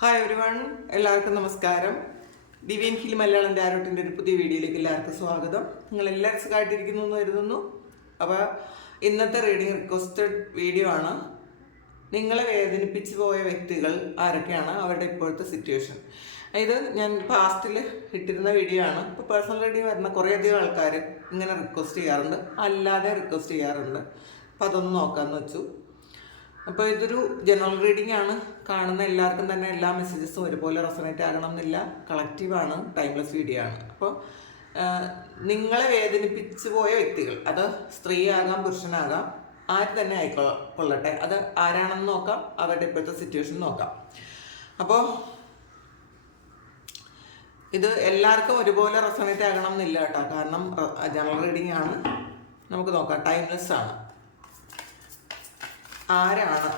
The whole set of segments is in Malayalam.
ഹായ് എവരിവൺ, എല്ലാവർക്കും നമസ്കാരം. ഡിവൈൻ ഹിൽ മലയാളം ടാരോട്ടിൻ്റെ ഒരു പുതിയ വീഡിയോയിലേക്ക് എല്ലാവർക്കും സ്വാഗതം. നിങ്ങളെല്ലാവരും സുഖമായിട്ടിരിക്കുന്നു എന്ന് കരുതുന്നു. അപ്പോൾ ഇന്നത്തെ റീഡിങ് റിക്വസ്റ്റഡ് വീഡിയോ ആണ്. നിങ്ങളെ വേദനിപ്പിച്ചു പോയ വ്യക്തികൾ ആരൊക്കെയാണ്, അവരുടെ ഇപ്പോഴത്തെ സിറ്റുവേഷൻ. ഇത് ഞാൻ പാസ്റ്റിൽ ഇട്ടിരുന്ന വീഡിയോ ആണ്. ഇപ്പോൾ പേഴ്സണൽ റീഡിങ് വരുന്ന കുറേയധികം ആൾക്കാർ ഇങ്ങനെ റിക്വസ്റ്റ് ചെയ്യാറുണ്ട്, അല്ലാതെ റിക്വസ്റ്റ് ചെയ്യാറുണ്ട്. അപ്പോൾ അതൊന്ന് നോക്കാമെന്ന് വെച്ചു. അപ്പോൾ ഇതൊരു ജനറൽ റീഡിംഗ് ആണ്. കാണുന്ന എല്ലാവർക്കും തന്നെ എല്ലാ മെസ്സേജസും ഒരുപോലെ റെസൊണേറ്റ് ആകണം എന്നില്ല. കളക്റ്റീവാണ്, ടൈംലെസ് വീഡിയോ ആണ്. അപ്പോൾ നിങ്ങളെ വേദനിപ്പിച്ചു പോയ വ്യക്തികൾ, അത് സ്ത്രീയാകാം പുരുഷനാകാം, ആര് തന്നെ ആയിക്കൊള്ളട്ടെ, അത് ആരാണെന്ന് നോക്കാം, അവരുടെ ഇപ്പോഴത്തെ സിറ്റുവേഷൻ നോക്കാം. അപ്പോൾ ഇത് എല്ലാവർക്കും ഒരുപോലെ റെസൊണേറ്റ് ആകണം എന്നില്ല കേട്ടോ, കാരണം ജനറൽ റീഡിംഗ് ആണ്. നമുക്ക് നോക്കാം, ടൈംലെസ് ആണ്. ആരാണ്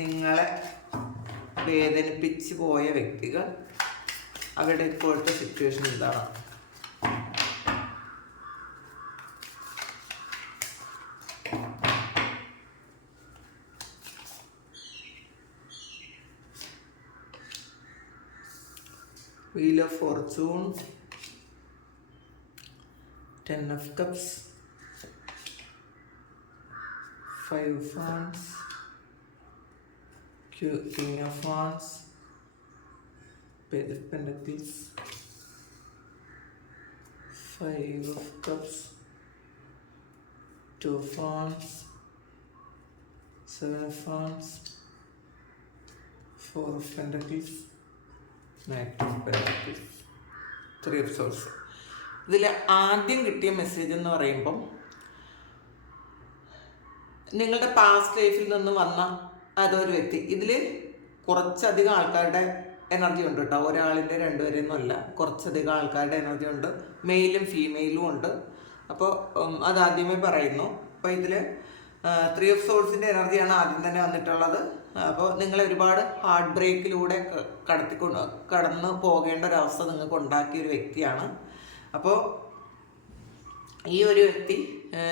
നിങ്ങളെ വേദനിപ്പിച്ചു പോയ വ്യക്തികൾ, അവരുടെ ഇപ്പോഴത്തെ സിറ്റുവേഷൻ എന്താണ്? Wheel of Fortune, 10 of cups, 5 of wands, King of Wands, Page of Pentacles, 5 of Cups, 2 of Wands, 7 of Wands, 4 of Pentacles, Knight of Pentacles, 3 of Swords. ഇതിൽ ആദ്യം കിട്ടിയ മെസ്സേജ് എന്ന് പറയുമ്പം നിങ്ങളുടെ പാസ്റ്റ് ലൈഫിൽ നിന്ന് വന്ന അതൊരു വ്യക്തി. ഇതിൽ കുറച്ചധികം ആൾക്കാരുടെ എനർജി ഉണ്ട് കേട്ടോ, ഒരാളിൻ്റെ രണ്ടുപേരെയൊന്നും അല്ല, കുറച്ചധികം ആൾക്കാരുടെ എനർജി ഉണ്ട്, മെയിലും ഫീമെയിലും ഉണ്ട്. അപ്പോൾ അതാദ്യമേ പറയുന്നു. അപ്പോൾ ഇതിൽ 3 of Swordsൻ്റെ എനർജിയാണ് ആദ്യം തന്നെ വന്നിട്ടുള്ളത്. അപ്പോൾ നിങ്ങളെ ഒരുപാട് ഹാർട്ട് ബ്രേക്കിലൂടെ കടന്നു പോകേണ്ട ഒരവസ്ഥ നിങ്ങൾക്ക് ഉണ്ടാക്കിയ ഒരു വ്യക്തിയാണ്. അപ്പോൾ ഈ ഒരു വ്യക്തി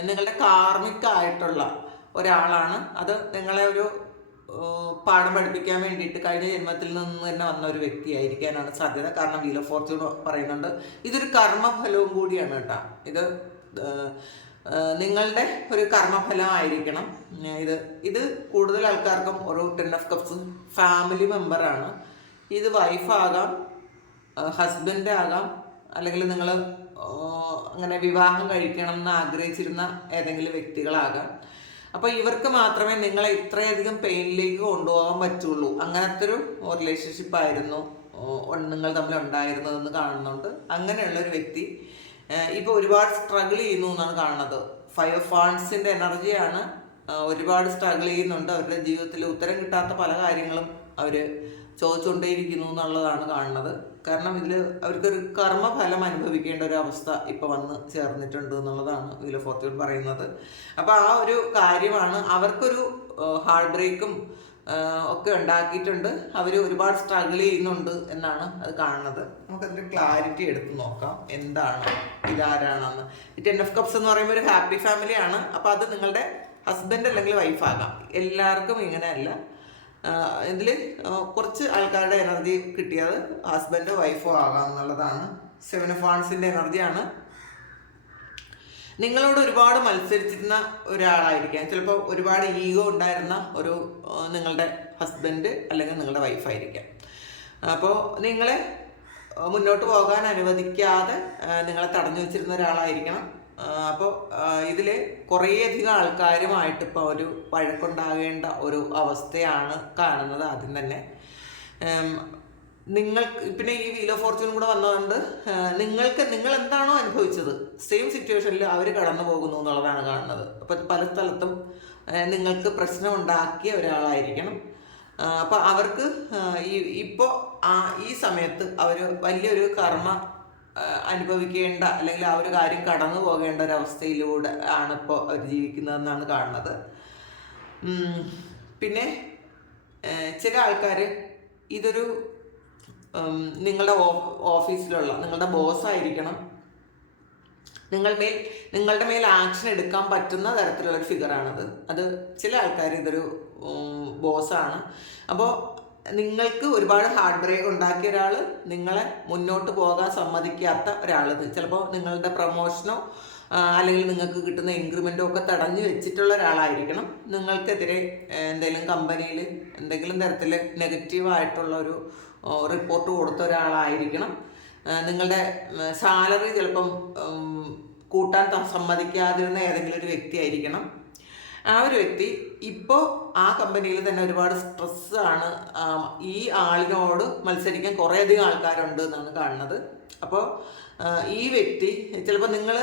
നിങ്ങളുടെ കാർമികമായിട്ടുള്ള ഒരാളാണ്. അത് നിങ്ങളെ ഒരു പാഠം പഠിപ്പിക്കാൻ വേണ്ടിയിട്ട് കഴിഞ്ഞ ജന്മത്തിൽ നിന്ന് തന്നെ വന്ന ഒരു വ്യക്തിയായിരിക്കാനാണ് സാധ്യത. കാരണം വീൽ ഓഫ് ഫോർച്യൂൺ പറയുന്നുണ്ട് ഇതൊരു കർമ്മഫലവും കൂടിയാണ് കേട്ടോ. ഇത് നിങ്ങളുടെ ഒരു കർമ്മഫലമായിരിക്കണം. ഇത് കൂടുതൽ ആൾക്കാർക്കും ഒരു 10 of Cups ഫാമിലി മെമ്പറാണ്. ഇത് വൈഫാകാം, ഹസ്ബൻഡ് ആകാം, അല്ലെങ്കിൽ നിങ്ങൾ അങ്ങനെ വിവാഹം കഴിക്കണം എന്ന് ആഗ്രഹിച്ചിരുന്ന ഏതെങ്കിലും വ്യക്തികളാകാം. അപ്പോൾ ഇവർക്ക് മാത്രമേ നിങ്ങളെ ഇത്രയധികം പെയിനിലേക്ക് കൊണ്ടുപോകാൻ പറ്റുള്ളൂ. അങ്ങനത്തെ ഒരു റിലേഷൻഷിപ്പ് ആയിരുന്നു നിങ്ങൾ തമ്മിൽ ഉണ്ടായിരുന്നതെന്ന് കാണുന്നുണ്ട്. അങ്ങനെയുള്ളൊരു വ്യക്തി ഇപ്പോൾ ഒരുപാട് സ്ട്രഗിൾ ചെയ്യുന്നു എന്നാണ് കാണുന്നത്. 5 of Wandsൻ്റെ എനർജിയാണ്. ഒരുപാട് സ്ട്രഗിൾ ചെയ്യുന്നുണ്ട്. അവരുടെ ജീവിതത്തിൽ ഉത്തരം കിട്ടാത്ത പല കാര്യങ്ങളും അവർ ചോദിച്ചുകൊണ്ടേയിരിക്കുന്നു എന്നുള്ളതാണ് കാണുന്നത്. കാരണം ഇതിൽ അവർക്കൊരു കർമ്മഫലം അനുഭവിക്കേണ്ട ഒരു അവസ്ഥ ഇപ്പോൾ വന്ന് ചേർന്നിട്ടുണ്ട് എന്നുള്ളതാണ് വീൽ ഓഫ് ഫോർച്യൂൺ പറയുന്നത്. അപ്പോൾ ആ ഒരു കാര്യമാണ് അവർക്കൊരു ഹാർട്ട് ബ്രേക്കും ഒക്കെ ഉണ്ടാക്കിയിട്ടുണ്ട്. അവർ ഒരുപാട് സ്ട്രഗിൾ ചെയ്യുന്നുണ്ട് എന്നാണ് അത് കാണുന്നത്. നമുക്കതിൻ്റെ ക്ലാരിറ്റി എടുത്ത് നോക്കാം, എന്താണ് ഇതാരാണെന്ന്. ഈ 10 of Cups എന്ന് പറയുമ്പോൾ ഒരു ഹാപ്പി ഫാമിലിയാണ്. അപ്പോൾ അത് നിങ്ങളുടെ ഹസ്ബൻഡ് അല്ലെങ്കിൽ വൈഫാകാം, എല്ലാവർക്കും ഇങ്ങനെയല്ല. ഇതിൽ കുറച്ച് ആൾക്കാരുടെ എനർജി കിട്ടിയത് ഹസ്ബൻഡോ വൈഫോ ആകാം എന്നുള്ളതാണ്. 7 of Wandsൻ്റെ എനർജിയാണ്. നിങ്ങളോട് ഒരുപാട് മത്സരിച്ചിരുന്ന ഒരാളായിരിക്കാം, ചിലപ്പോൾ ഒരുപാട് ഈഗോ ഉണ്ടായിരുന്ന ഒരു നിങ്ങളുടെ ഹസ്ബൻഡ് അല്ലെങ്കിൽ നിങ്ങളുടെ വൈഫായിരിക്കാം. അപ്പോൾ നിങ്ങളെ മുന്നോട്ട് പോകാൻ അനുവദിക്കാതെ നിങ്ങളെ തടഞ്ഞു വെച്ചിരുന്ന ഒരാളായിരിക്കണം. അപ്പോൾ ഇതിൽ കുറേയധികം ആൾക്കാരുമായിട്ട് ഇപ്പോൾ ഒരു വഴക്കുണ്ടാകേണ്ട ഒരു അവസ്ഥയാണ് കാണുന്നത് ആദ്യം തന്നെ. നിങ്ങൾക്ക് പിന്നെ ഈ വീൽ ഓഫ് ഫോർച്യൂൺ കൂടെ വന്നതുകൊണ്ട് നിങ്ങൾ എന്താണോ അനുഭവിച്ചത് സെയിം സിറ്റുവേഷനിൽ അവർ കടന്നു പോകുന്നു എന്നുള്ളതാണ് കാണുന്നത്. അപ്പോൾ പല സ്ഥലത്തും നിങ്ങൾക്ക് പ്രശ്നം ഉണ്ടാക്കിയ ഒരാളായിരിക്കണം. അപ്പോൾ അവർക്ക് ഇപ്പോൾ ഈ സമയത്ത് അവർ വലിയൊരു കർമ്മ അനുഭവിക്കേണ്ട അല്ലെങ്കിൽ ആ ഒരു കാര്യം കടന്നു പോകേണ്ട ഒരവസ്ഥയിലൂടെ ആണ് ഇപ്പോൾ അവർ ജീവിക്കുന്നതെന്നാണ് കാണുന്നത്. പിന്നെ ചില ആൾക്കാർ ഇതൊരു നിങ്ങളുടെ ഓഫീസിലുള്ള നിങ്ങളുടെ ബോസായിരിക്കണം. നിങ്ങളുടെ മേൽ ആക്ഷൻ എടുക്കാൻ പറ്റുന്ന തരത്തിലുള്ളൊരു ഫിഗറാണത്. അത് ചില ആൾക്കാർ ഇതൊരു ബോസാണ്. അപ്പോൾ നിങ്ങൾക്ക് ഒരുപാട് ഹാർഡ് ബ്രേക്ക് ഉണ്ടാക്കിയ ഒരാൾ, നിങ്ങളെ മുന്നോട്ട് പോകാൻ സമ്മതിക്കാത്ത ഒരാൾ, ചിലപ്പോൾ നിങ്ങളുടെ പ്രൊമോഷനോ അല്ലെങ്കിൽ നിങ്ങൾക്ക് കിട്ടുന്ന ഇൻക്രിമെൻറ്റോ ഒക്കെ തടഞ്ഞു വെച്ചിട്ടുള്ള ഒരാളായിരിക്കണം. നിങ്ങൾക്കെതിരെ എന്തെങ്കിലും കമ്പനിയിൽ എന്തെങ്കിലും തരത്തിൽ നെഗറ്റീവായിട്ടുള്ള ഒരു റിപ്പോർട്ട് കൊടുത്ത ഒരാളായിരിക്കണം. നിങ്ങളുടെ സാലറി ചിലപ്പം കൂട്ടാൻ സമ്മതിക്കാതിരുന്ന ഏതെങ്കിലും ഒരു വ്യക്തി ആയിരിക്കണം. ആ ഒരു വ്യക്തി ഇപ്പോൾ ആ കമ്പനിയിൽ തന്നെ ഒരുപാട് സ്ട്രെസ്സാണ്. ഈ ആളിനോട് മത്സരിക്കാൻ കുറേയധികം ആൾക്കാരുണ്ട് എന്നാണ് കാണുന്നത്. അപ്പോൾ ഈ വ്യക്തി ചിലപ്പോൾ നിങ്ങൾ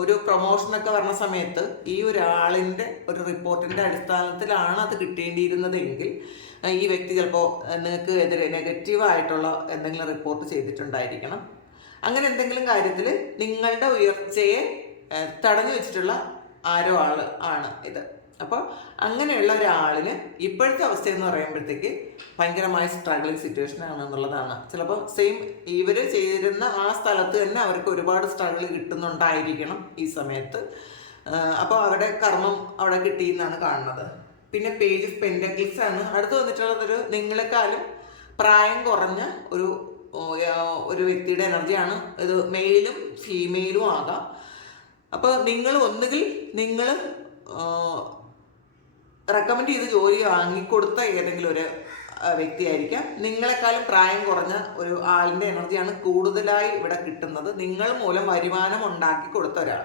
ഒരു പ്രൊമോഷനൊക്കെ വരുന്ന സമയത്ത് ഈ ഒരാളിൻ്റെ ഒരു റിപ്പോർട്ടിൻ്റെ അടിസ്ഥാനത്തിലാണ് അത് കിട്ടേണ്ടിയിരുന്നതെങ്കിൽ ഈ വ്യക്തി ചിലപ്പോൾ നിങ്ങൾക്ക് എതിരെ നെഗറ്റീവായിട്ടുള്ള എന്തെങ്കിലും റിപ്പോർട്ട് ചെയ്തിട്ടുണ്ടായിരിക്കണം. അങ്ങനെ എന്തെങ്കിലും കാര്യത്തിൽ നിങ്ങളുടെ ഉയർച്ചയെ തടഞ്ഞു വെച്ചിട്ടുള്ള ആരോ ആണ് ഇത്. അപ്പോൾ അങ്ങനെയുള്ള ഒരാളിന് ഇപ്പോഴത്തെ അവസ്ഥ എന്ന് പറയുമ്പോഴത്തേക്ക് ഭയങ്കരമായ സ്ട്രഗിളിങ് സിറ്റുവേഷൻ ആണെന്നുള്ളതാണ്. ചിലപ്പോൾ സെയിം ഇവർ ചെയ്തിരുന്ന ആ സ്ഥലത്ത് തന്നെ അവർക്ക് ഒരുപാട് സ്ട്രഗിൾ കിട്ടുന്നുണ്ടായിരിക്കണം ഈ സമയത്ത്. അപ്പോൾ അവിടെ കർമ്മം അവിടെ കിട്ടിയെന്നാണ് കാണുന്നത്. പിന്നെ പേജ് ഓഫ് പെൻറ്റക്കിൾസ് ആണ് അടുത്ത് വന്നിട്ടുള്ളതൊരു നിങ്ങളെക്കാളും പ്രായം കുറഞ്ഞ ഒരു വ്യക്തിയുടെ എനർജിയാണ്. ഇത് മെയിലും ഫീമെയിലും ആകാം. അപ്പോൾ നിങ്ങൾ ഒന്നുകിൽ നിങ്ങൾ റെക്കമെൻഡ് ചെയ്ത് ജോലി വാങ്ങിക്കൊടുത്ത ഏതെങ്കിലും ഒരു വ്യക്തിയായിരിക്കാം. നിങ്ങളെക്കാളും പ്രായം കുറഞ്ഞ ഒരു ആളിൻ്റെ എനർജിയാണ് കൂടുതലായി ഇവിടെ കിട്ടുന്നത്. നിങ്ങൾ മൂലം വരുമാനം ഉണ്ടാക്കി കൊടുത്ത ഒരാൾ.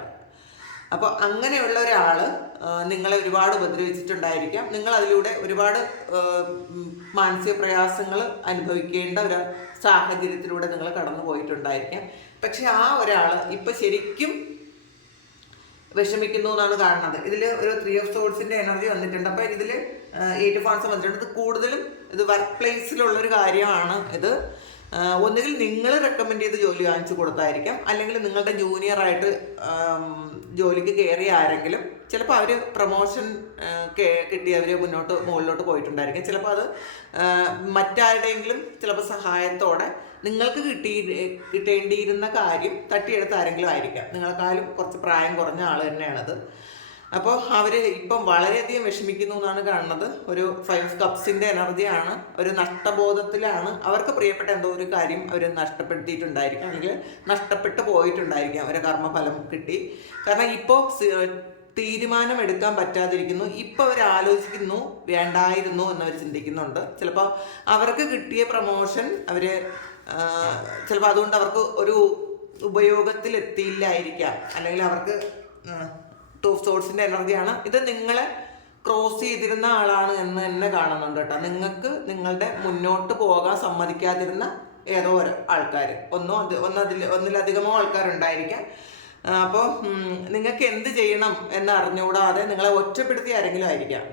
അപ്പോൾ അങ്ങനെയുള്ള ഒരാൾ നിങ്ങളെ ഒരുപാട് ഉപദ്രവിച്ചിട്ടുണ്ടായിരിക്കാം. നിങ്ങൾ അതിലൂടെ ഒരുപാട് മാനസിക പ്രയാസങ്ങൾ അനുഭവിക്കേണ്ട ഒരു സാഹചര്യത്തിലൂടെ നിങ്ങൾ കടന്നു പോയിട്ടുണ്ടായിരിക്കാം. പക്ഷെ ആ ഒരാൾ ഇപ്പം ശരിക്കും വിഷമിക്കുന്നു എന്നാണ് കാണുന്നത്. ഇതിൽ ഒരു 3 ഓഫ് സോർഡ്സിൻ്റെ എനർജി വന്നിട്ടുണ്ട്. അപ്പോൾ ഇതിൽ 8 ഓഫ് വാണ്ട്സ് വന്നിട്ടുണ്ട്. ഇത് കൂടുതലും ഇത് വർക്ക് പ്ലേസിലുള്ളൊരു കാര്യമാണ്. ഇത് ഒന്നുകിൽ നിങ്ങൾ റെക്കമെൻഡ് ചെയ്ത് ജോലി വാങ്ങിച്ചു കൊടുത്തായിരിക്കാം, അല്ലെങ്കിൽ നിങ്ങളുടെ ജൂനിയറായിട്ട് ജോലിക്ക് കയറിയ ആരെങ്കിലും ചിലപ്പോൾ അവർ പ്രൊമോഷൻ കിട്ടി അവർ മുകളിലോട്ട് പോയിട്ടുണ്ടായിരിക്കും. ചിലപ്പോൾ അത് മറ്റാരുടെയെങ്കിലും ചിലപ്പോൾ സഹായത്തോടെ നിങ്ങൾക്ക് കിട്ടേണ്ടിയിരുന്ന കാര്യം തട്ടിയെടുത്ത ആരെങ്കിലും ആയിരിക്കാം. നിങ്ങളെക്കാളും കുറച്ച് പ്രായം കുറഞ്ഞ ആൾ തന്നെയാണത്. അപ്പോൾ അവർ ഇപ്പം വളരെയധികം വിഷമിക്കുന്നു എന്നാണ് കാണുന്നത്. ഒരു 5 കപ്സിൻ്റെ എനർജിയാണ്. ഒരു നഷ്ടബോധത്തിലാണ്. അവർക്ക് പ്രിയപ്പെട്ട എന്തോ ഒരു കാര്യം അവർ നഷ്ടപ്പെടുത്തിയിട്ടുണ്ടായിരിക്കും, അല്ലെങ്കിൽ നഷ്ടപ്പെട്ടു പോയിട്ടുണ്ടായിരിക്കാം. അവരെ കർമ്മഫലം കിട്ടി. കാരണം ഇപ്പോൾ തീരുമാനമെടുക്കാൻ പറ്റാതിരിക്കുന്നു. ഇപ്പോൾ അവർ ആലോചിക്കുന്നു വേണ്ടായിരുന്നു എന്നവർ ചിന്തിക്കുന്നുണ്ട്. ചിലപ്പോൾ അവർക്ക് കിട്ടിയ പ്രൊമോഷൻ അവർ ചിലപ്പോൾ അതുകൊണ്ട് അവർക്ക് ഒരു ഉപയോഗത്തിലെത്തിയില്ലായിരിക്കാം, അല്ലെങ്കിൽ അവർക്ക് 2 ഓഫ് സോർഡ്സിൻ്റെ എനർജിയാണ്. ഇത് നിങ്ങളെ ക്രോസ് ചെയ്തിരുന്ന ആളാണ് എന്ന് തന്നെ കാണുന്നുണ്ട് കേട്ടോ. നിങ്ങൾക്ക് നിങ്ങളുടെ മുന്നോട്ട് പോകാൻ സമ്മതിക്കാതിരുന്ന ഏതോ ഒരു ആൾക്കാർ, ഒന്നിലധികമോ ആൾക്കാരുണ്ടായിരിക്കാം. അപ്പോൾ നിങ്ങൾക്ക് എന്ത് ചെയ്യണം എന്ന് അറിഞ്ഞുകൂടാതെ നിങ്ങളെ ഒറ്റപ്പെടുത്തിയ ആരെങ്കിലും ആയിരിക്കാം.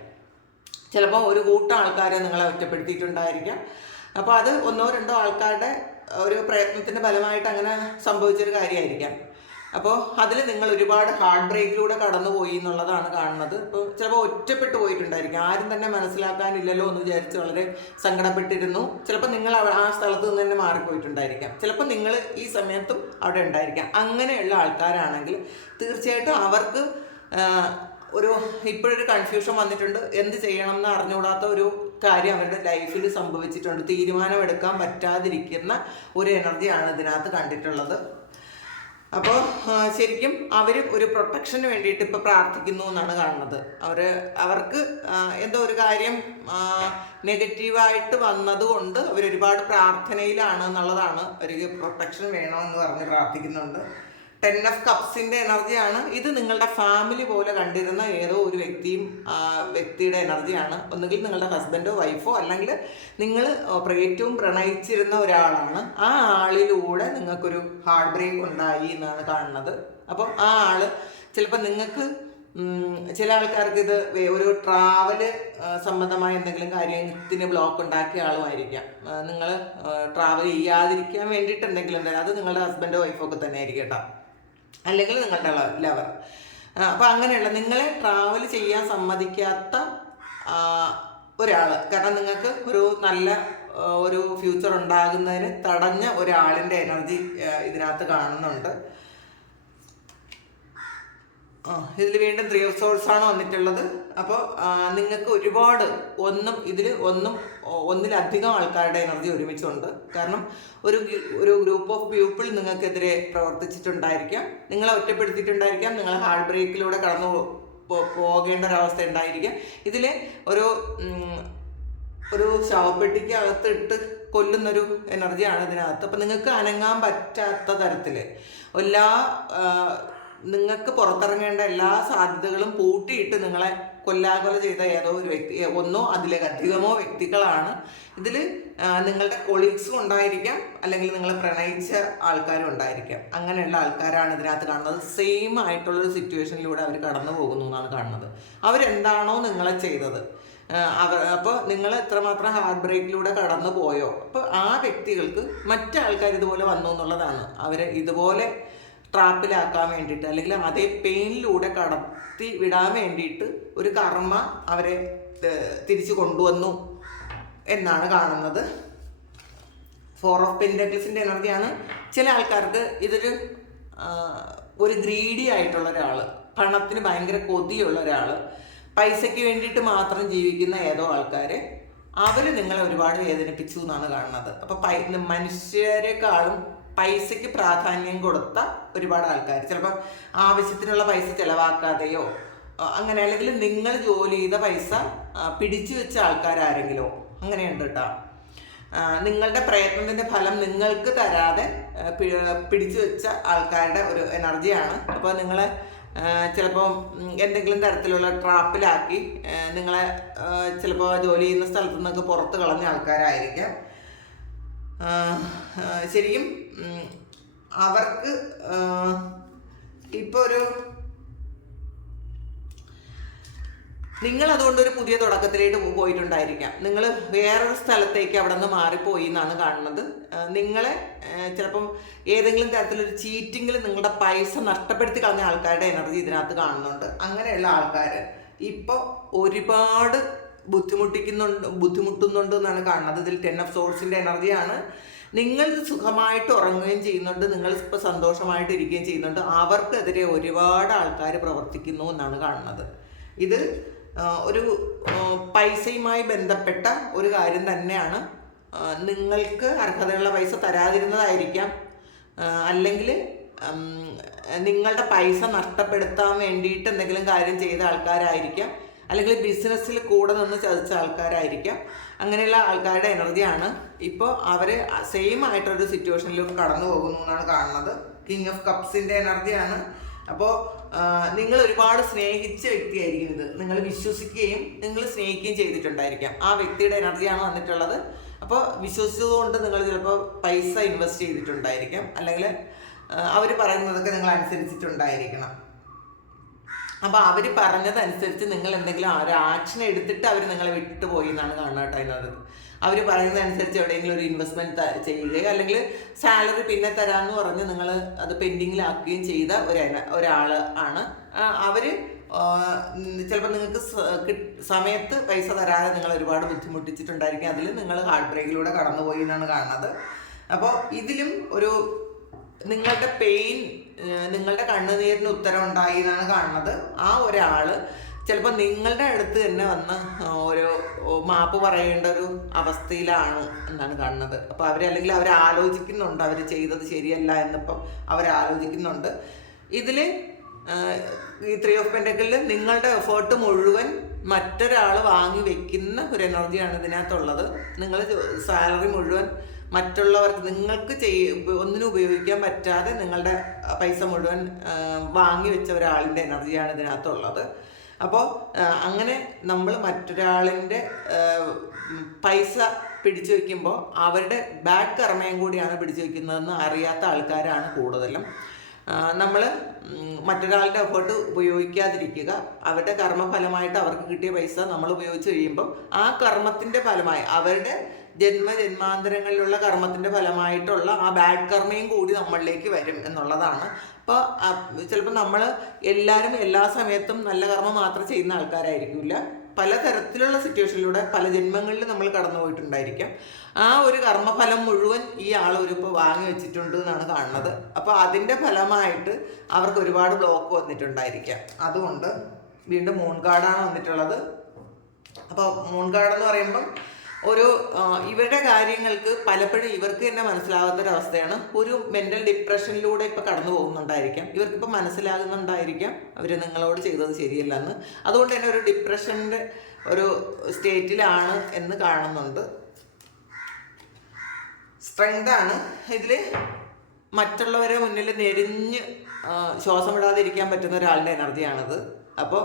ചിലപ്പോൾ ഒരു കൂട്ടം ആൾക്കാരെ നിങ്ങളെ ഒറ്റപ്പെടുത്തിയിട്ടുണ്ടായിരിക്കാം. അപ്പോൾ അത് 1-2 ആൾക്കാരുടെ ഒരു പ്രയത്നത്തിൻ്റെ ഫലമായിട്ട് അങ്ങനെ സംഭവിച്ചൊരു കാര്യമായിരിക്കാം. അപ്പോൾ അതിൽ നിങ്ങൾ ഒരുപാട് ഹാർഡ് ബ്രേക്കിലൂടെ കടന്നു പോയി എന്നുള്ളതാണ് കാണുന്നത്. ഇപ്പോൾ ചിലപ്പോൾ ഒറ്റപ്പെട്ടു പോയിട്ടുണ്ടായിരിക്കും. ആരും തന്നെ മനസ്സിലാക്കാനില്ലല്ലോ എന്ന് വിചാരിച്ച് വളരെ സങ്കടപ്പെട്ടിരുന്നു. ചിലപ്പോൾ നിങ്ങൾ ആ സ്ഥലത്ത് നിന്ന് തന്നെ മാറിപ്പോയിട്ടുണ്ടായിരിക്കാം. ചിലപ്പോൾ നിങ്ങൾ ഈ സമയത്തും അവിടെ ഉണ്ടായിരിക്കാം. അങ്ങനെയുള്ള ആൾക്കാരാണെങ്കിൽ തീർച്ചയായിട്ടും അവർക്ക് ഇപ്പോഴൊരു കൺഫ്യൂഷൻ വന്നിട്ടുണ്ട്. എന്ത് ചെയ്യണം എന്ന് അറിഞ്ഞുകൂടാത്ത ഒരു കാര്യം അവരുടെ ലൈഫിൽ സംഭവിച്ചിട്ടുണ്ട്. തീരുമാനമെടുക്കാൻ പറ്റാതിരിക്കുന്ന ഒരു എനർജിയാണ് ഇതിനകത്ത് കണ്ടിട്ടുള്ളത്. അപ്പോൾ ശരിക്കും അവർ ഒരു പ്രൊട്ടക്ഷന് വേണ്ടിയിട്ട് ഇപ്പോൾ പ്രാർത്ഥിക്കുന്നു എന്നാണ് കാണുന്നത്. അവർക്ക് എന്തോ ഒരു കാര്യം നെഗറ്റീവായിട്ട് വന്നതുകൊണ്ട് അവരൊരുപാട് പ്രാർത്ഥനയിലാണ് എന്നുള്ളതാണ്. അവർക്ക് പ്രൊട്ടക്ഷൻ വേണമെന്ന് പറഞ്ഞ് പ്രാർത്ഥിക്കുന്നുണ്ട്. 10 ഓഫ് കപ്സിൻ്റെ എനർജിയാണ്. ഇത് നിങ്ങളുടെ ഫാമിലി പോലെ കണ്ടിരുന്ന ഏതോ ഒരു വ്യക്തിയുടെ എനർജിയാണ്. ഒന്നുകിൽ നിങ്ങളുടെ ഹസ്ബൻഡോ വൈഫോ, അല്ലെങ്കിൽ നിങ്ങൾ ഏറ്റവും പ്രണയിച്ചിരുന്ന ഒരാളാണ്. ആ ആളിലൂടെ നിങ്ങൾക്കൊരു ഹാർട്ട് ബ്രേക്ക് ഉണ്ടായി എന്നാണ് കാണുന്നത്. അപ്പം ആ ആള് ചിലപ്പോൾ നിങ്ങൾക്ക് ചില ആൾക്കാർക്ക് ഇത് ഒരു ട്രാവല് സംബന്ധമായ എന്തെങ്കിലും കാര്യത്തിന് ബ്ലോക്ക് ഉണ്ടാക്കിയ ആളുമായിരിക്കാം. നിങ്ങൾ ട്രാവൽ ചെയ്യാതിരിക്കാൻ വേണ്ടിയിട്ട് എന്തെങ്കിലും അത് നിങ്ങളുടെ ഹസ്ബൻഡോ വൈഫോ ഒക്കെ തന്നെ ആയിരിക്കും കേട്ടോ, അല്ലെങ്കിൽ നിങ്ങളുടെ ലവർ. അപ്പോൾ അങ്ങനെയുള്ള നിങ്ങളെ ട്രാവൽ ചെയ്യാൻ സമ്മതിക്കാത്ത ഒരാൾ, കാരണം നിങ്ങൾക്ക് ഒരു നല്ല ഒരു ഫ്യൂച്ചർ ഉണ്ടാകുന്നതിന് തടഞ്ഞ ഒരാളിൻ്റെ എനർജി ഇതിനകത്ത് കാണുന്നുണ്ട്. ഇതിൽ വീണ്ടും 3 ഓഫ് സോഴ്സ് ആണ് വന്നിട്ടുള്ളത്. അപ്പോൾ നിങ്ങൾക്ക് ഒരുപാട് ഒന്നിലധികം ആൾക്കാരുടെ എനർജി ഒരുമിച്ചുണ്ട്. കാരണം ഒരു ഗ്രൂപ്പ് ഓഫ് പീപ്പിൾ നിങ്ങൾക്കെതിരെ പ്രവർത്തിച്ചിട്ടുണ്ടായിരിക്കാം, നിങ്ങളെ ഒറ്റപ്പെടുത്തിയിട്ടുണ്ടായിരിക്കാം, നിങ്ങൾ ഹാർട്ട് ബ്രേക്കിലൂടെ കടന്നു പോകേണ്ട ഒരവസ്ഥ ഉണ്ടായിരിക്കാം. ഇതിൽ ഒരു ശവപ്പെട്ടിക്ക് അകത്ത് ഇട്ട് കൊല്ലുന്നൊരു എനർജിയാണ് ഇതിനകത്ത്. അപ്പം നിങ്ങൾക്ക് അനങ്ങാൻ പറ്റാത്ത തരത്തിൽ നിങ്ങൾക്ക് പുറത്തിറങ്ങേണ്ട എല്ലാ സാധ്യതകളും പൂട്ടിയിട്ട് നിങ്ങളെ കൊല്ലാകൊല ചെയ്ത ഏതോ ഒരു വ്യക്തി, ഒന്നോ അതിലധികമോ വ്യക്തികളാണ് ഇതിൽ. നിങ്ങളുടെ കൊളീഗ്സും ഉണ്ടായിരിക്കാം, അല്ലെങ്കിൽ നിങ്ങൾ പ്രണയിച്ച ആൾക്കാരും ഉണ്ടായിരിക്കാം. അങ്ങനെയുള്ള ആൾക്കാരാണ് ഇതിനകത്ത് കാണുന്നത്. സെയിം ആയിട്ടുള്ളൊരു സിറ്റുവേഷനിലൂടെ അവർ കടന്നു പോകുന്നു എന്നാണ് കാണുന്നത്. അവരെന്താണോ നിങ്ങളെ ചെയ്തത്, അപ്പോൾ നിങ്ങൾ എത്രമാത്രം ഹാർട്ട് ബ്രേക്കിലൂടെ കടന്നു പോയോ, അപ്പോൾ ആ വ്യക്തികൾക്ക് മറ്റാൾക്കാർ ഇതുപോലെ വന്നു എന്നുള്ളതാണ്. അവരെ ഇതുപോലെ ട്രാപ്പിലാക്കാൻ വേണ്ടിയിട്ട്, അല്ലെങ്കിൽ അതേ പെയിനിലൂടെ കടത്തി വിടാൻ വേണ്ടിയിട്ട് ഒരു കർമ്മ അവരെ തിരിച്ചു കൊണ്ടുവന്നു എന്നാണ് കാണുന്നത്. 4 ഓഫ് പെന്റക്കിൾസിൻ്റെ എനർജിയാണ്. ചില ആൾക്കാർക്ക് ഇതൊരു ഗ്രീഡി ആയിട്ടുള്ള ഒരാൾ, പണത്തിന് ഭയങ്കര കൊതിയുള്ള ഒരാൾ, പൈസയ്ക്ക് വേണ്ടിയിട്ട് മാത്രം ജീവിക്കുന്ന ഏതോ ആൾക്കാർ, അവർ നിങ്ങളെ ഒരുപാട് വേദനിപ്പിച്ചു എന്നാണ് കാണുന്നത്. അപ്പോൾ മനുഷ്യരെക്കാളും പൈസയ്ക്ക് പ്രാധാന്യം കൊടുത്ത ഒരുപാട് ആൾക്കാർ, ചിലപ്പോൾ ആവശ്യത്തിനുള്ള പൈസ ചിലവാക്കാതെയോ അങ്ങനെ, അല്ലെങ്കിൽ നിങ്ങൾ ജോലി ചെയ്ത പൈസ പിടിച്ചു വെച്ച ആൾക്കാരാരെങ്കിലോ അങ്ങനെയുണ്ട് കേട്ടോ. നിങ്ങളുടെ പ്രയത്നത്തിൻ്റെ ഫലം നിങ്ങൾക്ക് തരാതെ പിടിച്ചു വെച്ച ആൾക്കാരുടെ ഒരു എനർജിയാണ്. അപ്പോൾ നിങ്ങളെ ചിലപ്പോൾ എന്തെങ്കിലും തരത്തിലുള്ള ട്രാപ്പിലാക്കി നിങ്ങളെ ചിലപ്പോൾ ജോലി ചെയ്യുന്ന സ്ഥലത്തു നിന്നൊക്കെ പുറത്ത് കളഞ്ഞ ആൾക്കാരായിരിക്കാം. ശരിക്കും അവർക്ക് ഇപ്പോൾ നിങ്ങൾ അതുകൊണ്ടൊരു പുതിയ തുടക്കത്തിലേക്ക് പോയിട്ടുണ്ടായിരിക്കാം. നിങ്ങൾ വേറൊരു സ്ഥലത്തേക്ക് അവിടെ നിന്ന് മാറിപ്പോയി എന്നാണ് കാണുന്നത്. നിങ്ങളെ ചിലപ്പം ഏതെങ്കിലും തരത്തിലൊരു ചീറ്റിങ്ങിൽ നിങ്ങളുടെ പൈസ നഷ്ടപ്പെടുത്തി കളഞ്ഞ ആൾക്കാരുടെ എനർജി ഇതിനകത്ത് കാണുന്നുണ്ട്. അങ്ങനെയുള്ള ആൾക്കാർ ഇപ്പോൾ ഒരുപാട് ബുദ്ധിമുട്ടുന്നുണ്ട് എന്നാണ് കാണുന്നത്. ഇതിൽ 10 ഓഫ് സോഴ്സിൻ്റെ എനർജിയാണ്. നിങ്ങൾ സുഖമായിട്ട് ഉറങ്ങുകയും ചെയ്യുന്നുണ്ട്, നിങ്ങൾ ഇപ്പോൾ സന്തോഷമായിട്ട് ഇരിക്കുകയും ചെയ്യുന്നുണ്ട്. അവർക്കെതിരെ ഒരുപാട് ആൾക്കാർ പ്രവർത്തിക്കുന്നു എന്നാണ് കാണുന്നത്. ഇത് ഒരു പൈസയുമായി ബന്ധപ്പെട്ട ഒരു കാര്യം തന്നെയാണ്. നിങ്ങൾക്ക് അർഹതയുള്ള പൈസ തരാതിരുന്നതായിരിക്കാം, അല്ലെങ്കിൽ നിങ്ങളുടെ പൈസ നഷ്ടപ്പെടുത്താൻ വേണ്ടിയിട്ട് എന്തെങ്കിലും കാര്യം ചെയ്ത ആൾക്കാരായിരിക്കാം, അല്ലെങ്കിൽ ബിസിനസ്സിൽ കൂടെ നിന്ന് ചതിച്ച ആൾക്കാരായിരിക്കാം. അങ്ങനെയുള്ള ആൾക്കാരുടെ എനർജിയാണ്. ഇപ്പോൾ അവർ സെയിം ആയിട്ടൊരു സിറ്റുവേഷനിലും കടന്നു പോകുന്നു എന്നാണ് കാണുന്നത്. കിങ് ഓഫ് കപ്സിൻ്റെ എനർജിയാണ്. അപ്പോൾ നിങ്ങൾ ഒരുപാട് സ്നേഹിച്ച വ്യക്തിയായിരിക്കും ഇത്. നിങ്ങൾ വിശ്വസിക്കുകയും നിങ്ങൾ സ്നേഹിക്കുകയും ചെയ്തിട്ടുണ്ടായിരിക്കാം. ആ വ്യക്തിയുടെ എനർജിയാണ് വന്നിട്ടുള്ളത്. അപ്പോൾ വിശ്വസിച്ചതുകൊണ്ട് നിങ്ങൾ ചിലപ്പോൾ പൈസ ഇൻവെസ്റ്റ് ചെയ്തിട്ടുണ്ടായിരിക്കാം, അല്ലെങ്കിൽ അവർ പറയുന്നതൊക്കെ നിങ്ങൾ അനുസരിച്ചിട്ടുണ്ടായിരിക്കണം. അപ്പോൾ അവർ പറഞ്ഞതനുസരിച്ച് നിങ്ങൾ എന്തെങ്കിലും ഒരു ആക്ഷൻ എടുത്തിട്ട് അവർ നിങ്ങളെ വിട്ടുപോയി എന്നാണ് കാണുക കേട്ടോ. അതിനകത്ത് അവർ പറയുന്നതനുസരിച്ച് എവിടെയെങ്കിലും ഒരു ഇൻവെസ്റ്റ്മെൻറ്റ് ചെയ്യുകയോ, അല്ലെങ്കിൽ സാലറി പിന്നെ തരാമെന്ന് പറഞ്ഞ് നിങ്ങൾ അത് പെൻഡിങ്ങിലാക്കുകയും ചെയ്ത ഒരാൾ ആണ് അവർ. ചിലപ്പോൾ നിങ്ങൾക്ക് സമയത്ത് പൈസ തരാതെ നിങ്ങൾ ഒരുപാട് ബുദ്ധിമുട്ടിച്ചിട്ടുണ്ടായിരിക്കും. അതിൽ നിങ്ങൾ ഹാർട്ട് ബ്രേക്കിലൂടെ കടന്നുപോയി എന്നാണ് കാണുന്നത്. അപ്പോൾ ഇതിലും നിങ്ങളുടെ പെയിൻ, നിങ്ങളുടെ കണ്ണുനീരിന് ഉത്തരം ഉണ്ടായി എന്നാണ് കാണുന്നത്. ആ ഒരാൾ ചിലപ്പോൾ നിങ്ങളുടെ അടുത്ത് തന്നെ വന്ന് ഒരു മാപ്പ് പറയേണ്ട ഒരു അവസ്ഥയിലാണ് എന്നാണ് കാണുന്നത്. അപ്പോൾ അല്ലെങ്കിൽ അവർ ആലോചിക്കുന്നുണ്ട്, അവർ ചെയ്തത് ശരിയല്ല എന്നിപ്പം അവരാലോചിക്കുന്നുണ്ട്. ഇതിൽ ഈ 3 ഓഫ് പെന്റക്കിളിൽ നിങ്ങളുടെ എഫേർട്ട് മുഴുവൻ മറ്റൊരാൾ വാങ്ങി വെക്കുന്ന ഒരു എനർജിയാണ് ഇതിനകത്തുള്ളത്. നിങ്ങൾ സാലറി മുഴുവൻ മറ്റുള്ളവർക്ക്, നിങ്ങൾക്ക് ഒന്നിനും ഉപയോഗിക്കാൻ പറ്റാതെ നിങ്ങളുടെ പൈസ മുഴുവൻ വാങ്ങി വെച്ച ഒരാളിൻ്റെ എനർജിയാണ് ഇതിനകത്തുള്ളത്. അപ്പോൾ അങ്ങനെ നമ്മൾ മറ്റൊരാളിൻ്റെ പൈസ പിടിച്ചു വയ്ക്കുമ്പോൾ അവരുടെ ബാക്ക് കർമ്മയും കൂടിയാണ് പിടിച്ചു വയ്ക്കുന്നതെന്ന് അറിയാത്ത ആൾക്കാരാണ് കൂടുതലും. നമ്മൾ മറ്റൊരാളുടെ എഫേർട്ട് ഉപയോഗിക്കാതിരിക്കുക. അവരുടെ കർമ്മഫലമായിട്ട് അവർക്ക് കിട്ടിയ പൈസ നമ്മൾ ഉപയോഗിച്ച് കഴിയുമ്പോൾ ആ കർമ്മത്തിൻ്റെ ഫലമായി, അവരുടെ ജന്മാന്തരങ്ങളിലുള്ള കർമ്മത്തിൻ്റെ ഫലമായിട്ടുള്ള ആ ബാഡ് കർമ്മയും കൂടി നമ്മളിലേക്ക് വരും എന്നുള്ളതാണ്. അപ്പോൾ ചിലപ്പോൾ നമ്മൾ എല്ലാവരും എല്ലാ സമയത്തും നല്ല കർമ്മം മാത്രം ചെയ്യുന്ന ആൾക്കാരായിരിക്കില്ല. പലതരത്തിലുള്ള സിറ്റുവേഷനിലൂടെ പല ജന്മങ്ങളിൽ നമ്മൾ കടന്നു പോയിട്ടുണ്ടായിരിക്കാം. ആ ഒരു കർമ്മഫലം മുഴുവൻ ഈ ആൾ ഇപ്പോൾ വാങ്ങി വെച്ചിട്ടുണ്ട് എന്നാണ് കാണുന്നത്. അപ്പോൾ അതിൻ്റെ ഫലമായിട്ട് അവർക്ക് ഒരുപാട് ബ്ലോക്ക് വന്നിട്ടുണ്ടായിരിക്കാം. അതുകൊണ്ട് വീണ്ടും മൂൺ കാർഡാണ് വന്നിട്ടുള്ളത്. അപ്പോൾ മൂൺ കാർഡ് എന്ന് പറയുമ്പം ഇവരുടെ കാര്യങ്ങൾക്ക് പലപ്പോഴും ഇവർക്ക് തന്നെ മനസ്സിലാകാത്തൊരവസ്ഥയാണ്. ഒരു മെൻ്റൽ ഡിപ്രഷനിലൂടെ ഇപ്പോൾ കടന്നു പോകുന്നുണ്ടായിരിക്കാം. ഇവർക്കിപ്പോൾ മനസ്സിലാകുന്നുണ്ടായിരിക്കാം അവർ നിങ്ങളോട് ചെയ്തത് ശരിയല്ലെന്ന്. അതുകൊണ്ട് തന്നെ ഒരു ഡിപ്രഷൻ്റെ ഒരു സ്റ്റേറ്റിലാണ് എന്ന് കാണുന്നുണ്ട്. സ്ട്രെങ്താണ് ഇതിൽ. മറ്റുള്ളവരെ മുന്നിൽ നെരിഞ്ഞ് ശ്വാസം വിടാതിരിക്കാൻ പറ്റുന്ന ഒരാളുടെ എനർജിയാണിത്. അപ്പോൾ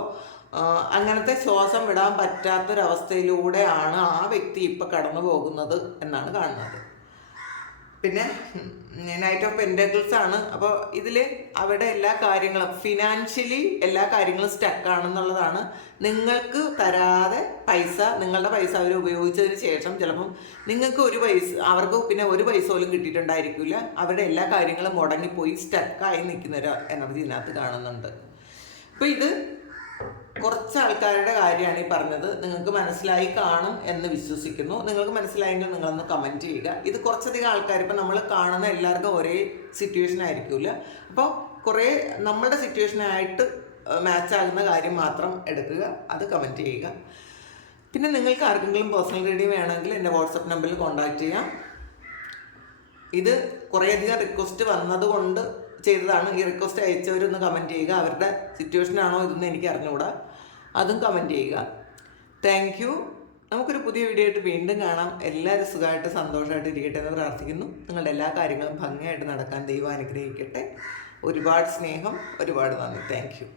അങ്ങനത്തെ ശ്വാസം വിടാൻ പറ്റാത്തൊരവസ്ഥയിലൂടെയാണ് ആ വ്യക്തി ഇപ്പം കടന്നു പോകുന്നത് എന്നാണ് കാണുന്നത്. പിന്നെ നൈറ്റ് ഓഫ് പെൻറ്റക്കിൾസ് ആണ്. അപ്പോൾ ഇതിൽ അവിടെ എല്ലാ കാര്യങ്ങളും ഫിനാൻഷ്യലി എല്ലാ കാര്യങ്ങളും സ്റ്റക്കാണെന്നുള്ളതാണ്. നിങ്ങൾക്ക് തരാതെ നിങ്ങളുടെ പൈസ അവർ ഉപയോഗിച്ചതിന് ശേഷം ചിലപ്പം നിങ്ങൾക്ക് അവർക്ക് പിന്നെ ഒരു പൈസ പോലും കിട്ടിയിട്ടുണ്ടായിരിക്കില്ല. അവരുടെ എല്ലാ കാര്യങ്ങളും മുടങ്ങിപ്പോയി സ്റ്റക്കായി നിൽക്കുന്ന ഒരു എനർജി ഇതിനകത്ത് കാണുന്നുണ്ട്. അപ്പോൾ ഇത് കുറച്ച് ആൾക്കാരുടെ കാര്യമാണ് ഈ പറഞ്ഞത്. നിങ്ങൾക്ക് മനസ്സിലായി കാണും എന്ന് വിശ്വസിക്കുന്നു. നിങ്ങൾക്ക് മനസ്സിലായെങ്കിൽ നിങ്ങളൊന്ന് കമൻറ്റ് ചെയ്യുക. ഇത് കുറച്ചധികം ആൾക്കാർ ഇപ്പം നമ്മൾ കാണുന്ന എല്ലാവർക്കും ഒരേ സിറ്റുവേഷൻ ആയിരിക്കില്ല. അപ്പോൾ കുറേ നമ്മളുടെ സിറ്റുവേഷനായിട്ട് മാച്ച് ആകുന്ന കാര്യം മാത്രം എടുക്കുക, അത് കമൻറ്റ് ചെയ്യുക. പിന്നെ നിങ്ങൾക്ക് ആർക്കെങ്കിലും പേഴ്സണൽ റീഡിംഗ് വേണമെങ്കിൽ എൻ്റെ വാട്സപ്പ് നമ്പറിൽ കോൺടാക്റ്റ് ചെയ്യാം. ഇത് കുറേയധികം റിക്വസ്റ്റ് വന്നതുകൊണ്ട് ചെയ്തതാണ്. ഈ റിക്വസ്റ്റ് അയച്ചവരൊന്ന് കമൻറ്റ് ചെയ്യുക. അവരുടെ സിറ്റുവേഷനാണോ ഇതെന്ന് എനിക്ക് അറിഞ്ഞുകൂടാ, അതും കമൻറ്റ് ചെയ്യുക. Thank you. നമുക്കൊരു പുതിയ വീഡിയോ ആയിട്ട് വീണ്ടും കാണാം. എല്ലാവരും സുഖമായിട്ട് സന്തോഷമായിട്ട് ഇരിക്കട്ടെ എന്ന് പ്രാർത്ഥിക്കുന്നു. നിങ്ങളുടെ എല്ലാ കാര്യങ്ങളും ഭംഗിയായിട്ട് നടക്കാൻ ദൈവം അനുഗ്രഹിക്കട്ടെ. ഒരുപാട് സ്നേഹം, ഒരുപാട് നന്ദി. Thank you.